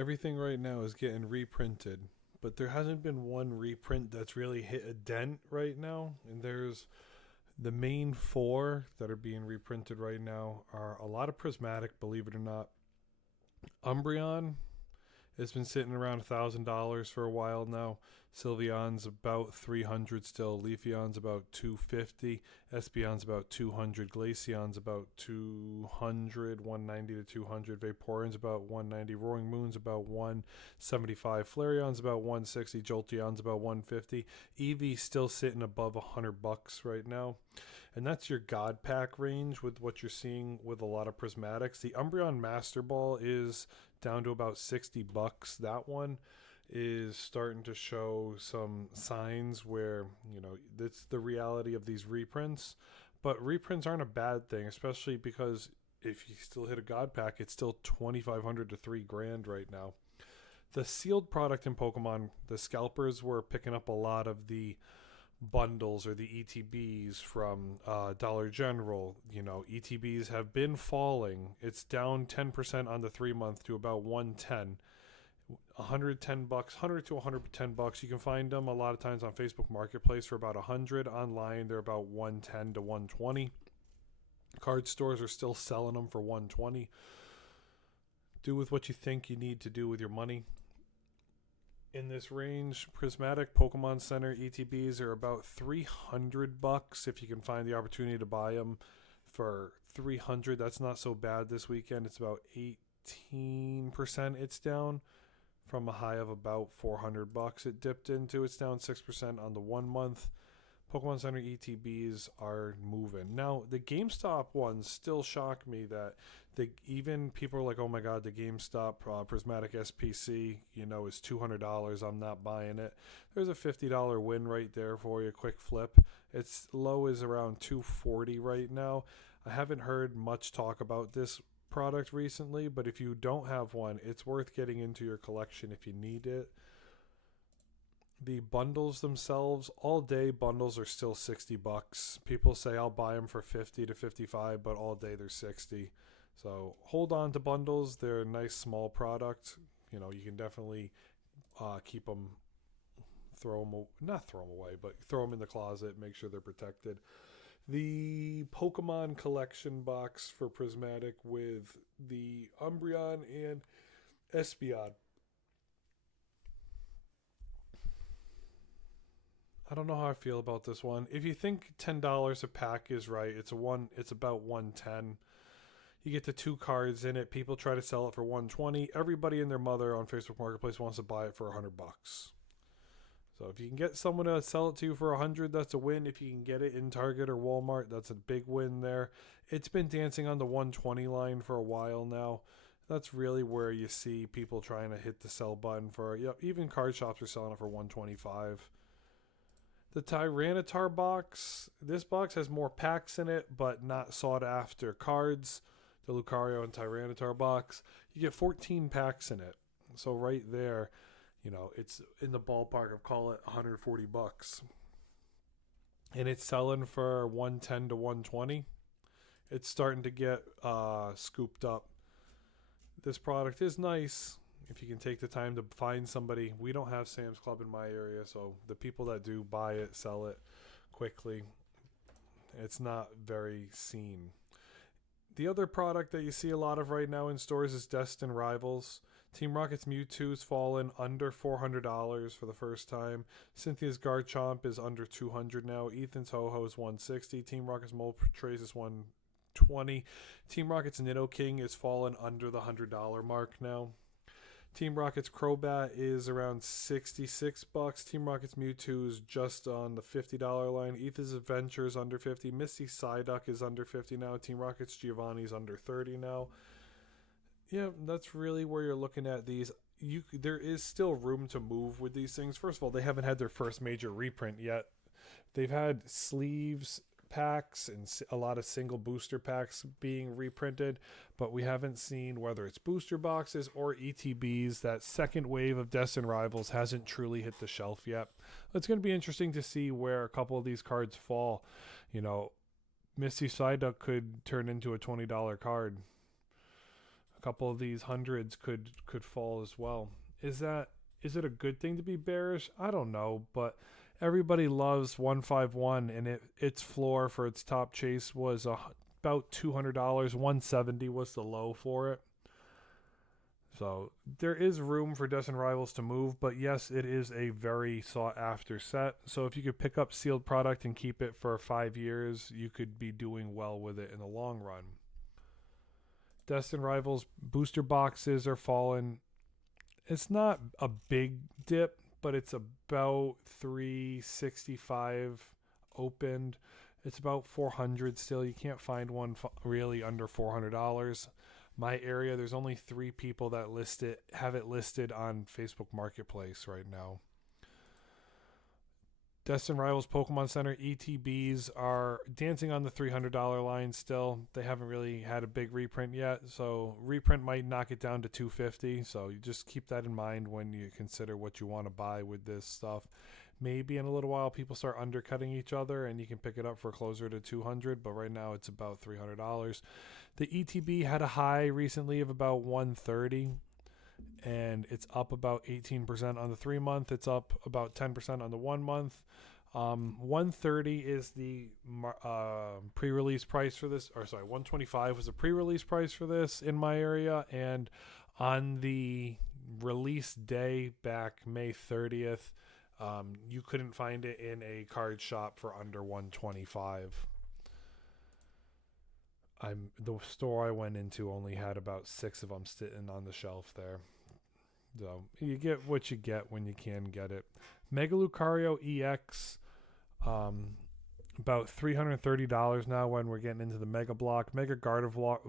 everything right now is getting reprinted, but there hasn't been one reprint that's really hit a dent right now. And there's the main four that are being reprinted right now are a lot of Prismatic, believe it or not. Umbreon, it's been sitting around $1,000 for a while now. Sylveon's about 300 still. Leafeon's about 250. Espeon's about 200. Glaceon's about 200, 190 to 200. Vaporeon's about 190. Roaring Moon's about 175. Flareon's about 160. Jolteon's about 150. Eevee's still sitting above $100 right now. And that's your God Pack range with what you're seeing with a lot of Prismatics. The Umbreon Master Ball is down to about $60. That one is starting to show some signs where, it's the reality of these reprints. But reprints aren't a bad thing, especially because if you still hit a God Pack, it's still 2,500 to $3,000 right now. The sealed product in Pokemon, the scalpers were picking up a lot of the bundles or the ETBs from Dollar General. ETBs have been falling. It's down 10% on the 3 month to about 110. $110, $100 to $110. You can find them a lot of times on Facebook Marketplace for about 100. Online, they're about 110 to 120. Card stores are still selling them for 120. Do with what you think you need to do with your money. In this range, Prismatic Pokemon Center ETBs are about $300 if you can find the opportunity to buy them for 300. That's not so bad this weekend. It's about 18% it's down from a high of about $400 it dipped into. It's down 6% on the 1 month. Pokemon Center ETBs are moving. Now, the GameStop ones still shock me that even people are like, oh my God, the GameStop Prismatic SPC, is $200. I'm not buying it. There's a $50 win right there for you. Quick flip. Its low is around $240 right now. I haven't heard much talk about this product recently, but if you don't have one, it's worth getting into your collection if you need it. The bundles themselves, all day bundles are still $60. People say I'll buy them for 50 to 55, but all day they're 60. So hold on to bundles. They're a nice small product. You can definitely keep them, not throw them away, but throw them in the closet, make sure they're protected. The Pokemon collection box for Prismatic with the Umbreon and Espeon. I don't know how I feel about this one. If you think $10 a pack is right, it's about 110. You get the 2 cards in it. People try to sell it for 120. Everybody and their mother on Facebook Marketplace wants to buy it for $100. So if you can get someone to sell it to you for 100, that's a win. If you can get it in Target or Walmart, that's a big win there. It's been dancing on the 120 line for a while now. That's really where you see people trying to hit the sell button for. Even card shops are selling it for 125. The Tyranitar box. This box has more packs in it, but not sought after cards. The Lucario and Tyranitar box. You get 14 packs in it. So right there, it's in the ballpark of, call it $140. And it's selling for 110 to 120. It's starting to get scooped up. This product is nice if you can take the time to find somebody. We don't have Sam's Club in my area, so the people that do buy it, sell it quickly. It's not very seen. The other product that you see a lot of right now in stores is Destined Rivals. Team Rocket's Mewtwo's fallen under $400 for the first time. Cynthia's Garchomp is under $200 now. Ethan's Ho-Ho is $160. Team Rocket's Moltres is $120. Team Rocket's Nidoking is fallen under the $100 mark now. Team Rocket's Crobat is around $66. Team Rocket's Mewtwo is just on the $50 line. Ethan's Adventure is under $50. Misty Psyduck is under $50 now. Team Rocket's Giovanni is under $30 now. Yeah, that's really where you're looking at these. There is still room to move with these things. First of all, they haven't had their first major reprint yet. They've had sleeves packs and a lot of single booster packs being reprinted, but we haven't seen, whether it's booster boxes or ETBs, that second wave of Destined Rivals hasn't truly hit the shelf yet. It's going to be interesting to see where a couple of these cards fall. Misty Psyduck could turn into a $20 card. A couple of these hundreds could fall as well. Is it a good thing to be bearish? I don't know, but everybody loves 151, and its floor for its top chase was about $200. 170 was the low for it. So there is room for Destined Rivals to move, but yes, it is a very sought after set. So if you could pick up sealed product and keep it for 5 years, you could be doing well with it in the long run. Destined Rivals booster boxes are falling. It's not a big dip, but it's about 365 opened. It's about 400 still. You can't find one really under $400. My area, there's only 3 people that have it listed on Facebook Marketplace right now. Destined Rivals Pokemon Center ETBs are dancing on the $300 line still. They haven't really had a big reprint yet, so reprint might knock it down to $250. So you just keep that in mind when you consider what you want to buy with this stuff. Maybe in a little while people start undercutting each other and you can pick it up for closer to $200, but right now it's about $300. The ETB had a high recently of about $130, and it's up about 18% on the 3-month. It's up about 10% on the 1 month. $130 is the pre-release price for this, or sorry, $125 was the pre-release price for this in my area, and on the release day back May 30th, you couldn't find it in a card shop for under $125. The store I went into only had about 6 of them sitting on the shelf there. So you get what you get when you can get it. Mega Lucario EX, about $330 now when we're getting into the Mega Block. Mega Gardevoir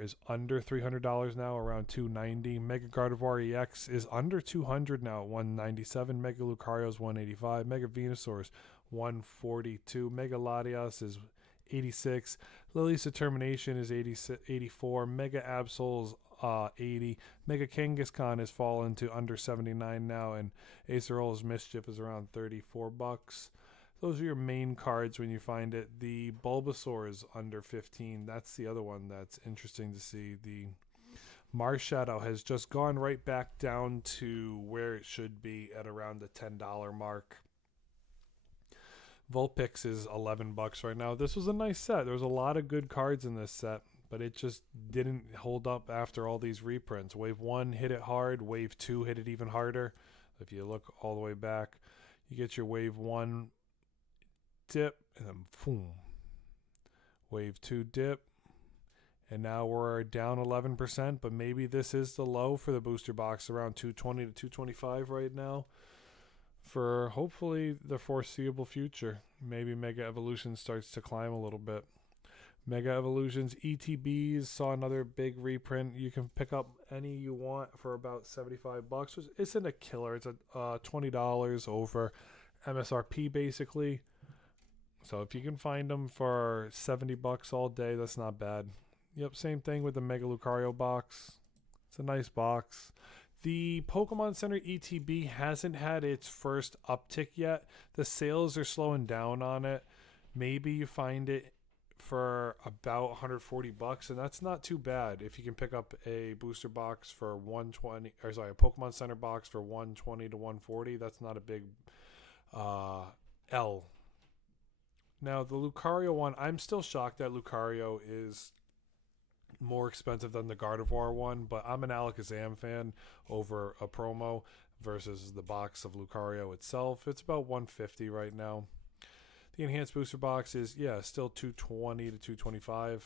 is under $300 now, around $290. Mega Gardevoir EX is under $200 now at $197. Mega Lucario is $185. Mega Venusaur is $142. Mega Latias is $86. Lily's Determination is $84. Mega Absol is $80. Mega Kangaskhan has fallen to under $79 now, and Acerola's Mischief is around $34. Those are your main cards when you find it. The Bulbasaur is under $15. That's the other one that's interesting to see. The Marshadow has just gone right back down to where it should be at around the $10 mark. Vulpix is $11 right now. This was a nice set. There was a lot of good cards in this set, but it just didn't hold up after all these reprints. Wave 1 hit it hard. Wave 2 hit it even harder. If you look all the way back, you get your Wave 1 dip, and then boom. Wave 2 dip, and now we're down 11%, but maybe this is the low for the booster box, around 220 to 225 right now, for hopefully the foreseeable future. Maybe Mega Evolution starts to climb a little bit. Mega Evolutions ETBs saw another big reprint. You can pick up any you want for about $75, which isn't a killer. It's a $20 over MSRP basically. So if you can find them for $70 all day, that's not bad. Yep, same thing with the Mega Lucario box. It's a nice box. The Pokemon Center ETB hasn't had its first uptick yet. The sales are slowing down on it. Maybe you find it for about $140, and that's not too bad. If you can pick up a booster box for $120, or sorry, a Pokemon Center box for $120 to $140, that's not a big L. Now, the Lucario one, I'm still shocked that Lucario is more expensive than the Gardevoir one, but I'm an Alakazam fan over a promo versus the box of Lucario itself. It's about $150 right now. The enhanced booster box is, still $220 to $225.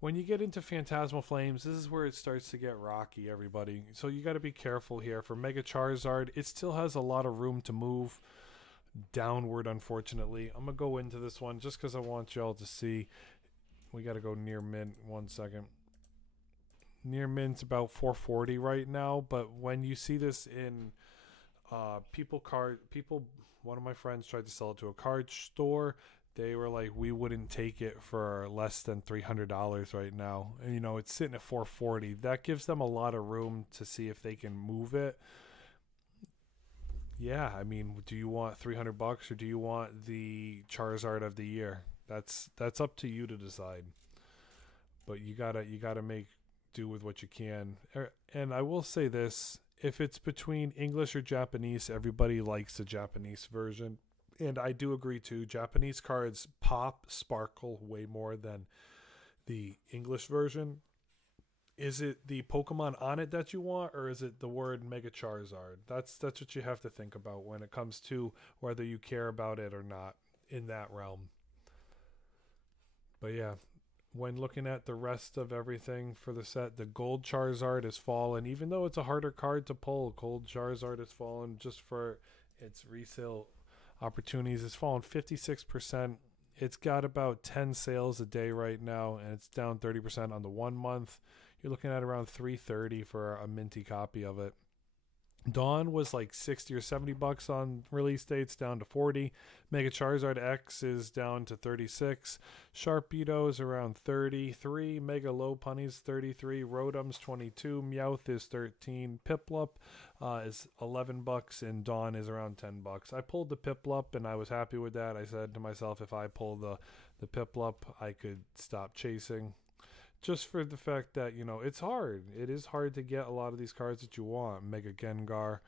When you get into Phantasmal Flames, this is where it starts to get rocky, everybody. So you got to be careful here. For Mega Charizard, it still has a lot of room to move downward, unfortunately. I'm going to go into this one just because I want y'all to see. We got to go near mint. 1 second. Near mint's about $440 right now, but when you see this in people, one of my friends tried to sell it to a card store. They were like, we wouldn't take it for less than $300 right now. And, it's sitting at $440. That gives them a lot of room to see if they can move it. Yeah, I mean, do you want $300 or do you want the Charizard of the year? That's up to you to decide. but you gotta make do with what you can. And I will say this: if it's between English or Japanese, everybody likes the Japanese version. And I do agree too. Japanese cards pop, sparkle way more than the English version. Is it the Pokemon on it that you want, or is it the word Mega Charizard? That's what you have to think about when it comes to whether you care about it or not in that realm. But yeah, when looking at the rest of everything for the set, the Gold Charizard has fallen. Even though it's a harder card to pull, Gold Charizard has fallen just for its resale opportunities. It's fallen 56%. It's got about 10 sales a day right now, and it's down 30% on the 1 month. You're looking at around 330 for a minty copy of it. Dawn was like 60 or 70 bucks on release dates, down to 40. Mega Charizard X is down to 36. Sharpedo is around 33. Mega Lopunny's 33. Rotom's 22. Meowth is 13. Piplup is 11 bucks, and Dawn is around 10 bucks. I pulled the Piplup and I was happy with that. I said to myself, if I pull the Piplup, I could stop chasing. Just for the fact that, it's hard. It is hard to get a lot of these cards that you want. Mega Gengar.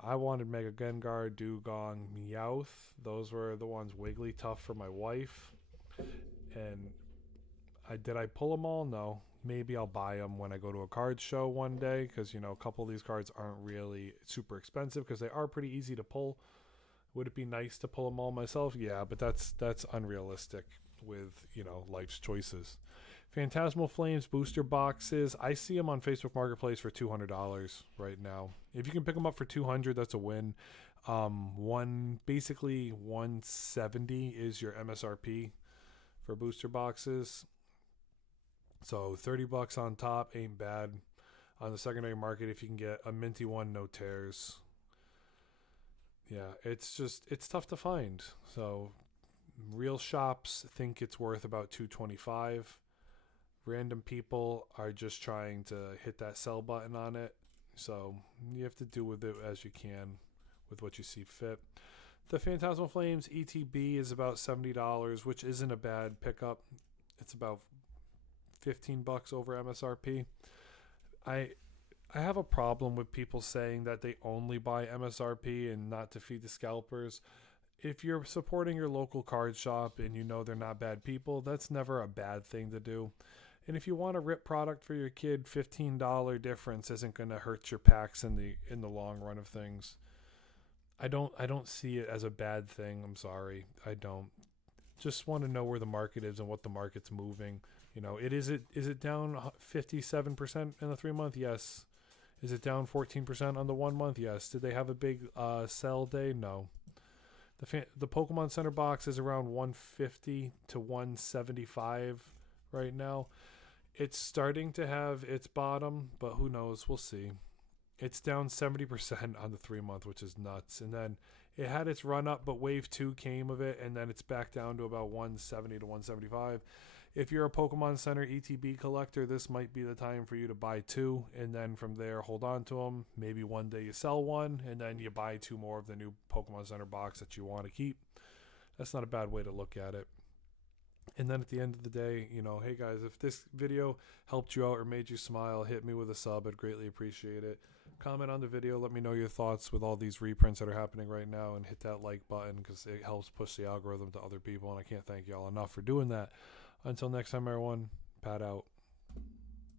I wanted Mega Gengar, Dugong, Meowth. Those were the ones. Wigglytuff for my wife. And did I pull them all? No. Maybe I'll buy them when I go to a card show one day, because, a couple of these cards aren't really super expensive because they are pretty easy to pull. Would it be nice to pull them all myself? Yeah, but that's unrealistic with, life's choices. Phantasmal Flames booster boxes. I see them on Facebook Marketplace for $200 right now. If you can pick them up for $200, that's a win. Basically 170 is your MSRP for booster boxes. So 30 bucks on top ain't bad. On the secondary market, if you can get a minty one, no tears. Yeah, it's tough to find. So real shops think it's worth about $225. Random people are just trying to hit that sell button on it. So you have to do with it as you can with what you see fit. The Phantasmal Flames ETB is about $70, which isn't a bad pickup. It's about 15 bucks over MSRP. I have a problem with people saying that they only buy MSRP and not to feed the scalpers. If you're supporting your local card shop and they're not bad people, that's never a bad thing to do. And if you want a rip product for your kid, $15 difference isn't going to hurt your packs in the long run of things. I don't see it as a bad thing. I'm sorry. I don't. Just want to know where the market is and what the market's moving. Is it down 57% in the 3 month? Yes. Is it down 14% on the 1 month? Yes. Did they have a big sell day? No. The Pokemon Center box is around 150 to 175 right now. It's starting to have its bottom, but who knows? We'll see. It's down 70% on the 3 month, which is nuts. And then it had its run up, but wave 2 came of it, and then it's back down to about 170 to 175. If you're a Pokemon Center ETB collector, this might be the time for you to buy 2, and then from there hold on to them. Maybe one day you sell one, and then you buy 2 more of the new Pokemon Center box that you want to keep. That's not a bad way to look at it. And then at the end of the day, hey guys, if this video helped you out or made you smile, hit me with a sub. I'd greatly appreciate it. Comment on the video. Let me know your thoughts with all these reprints that are happening right now, and hit that like button because it helps push the algorithm to other people. And I can't thank y'all enough for doing that. Until next time, everyone, Pat out.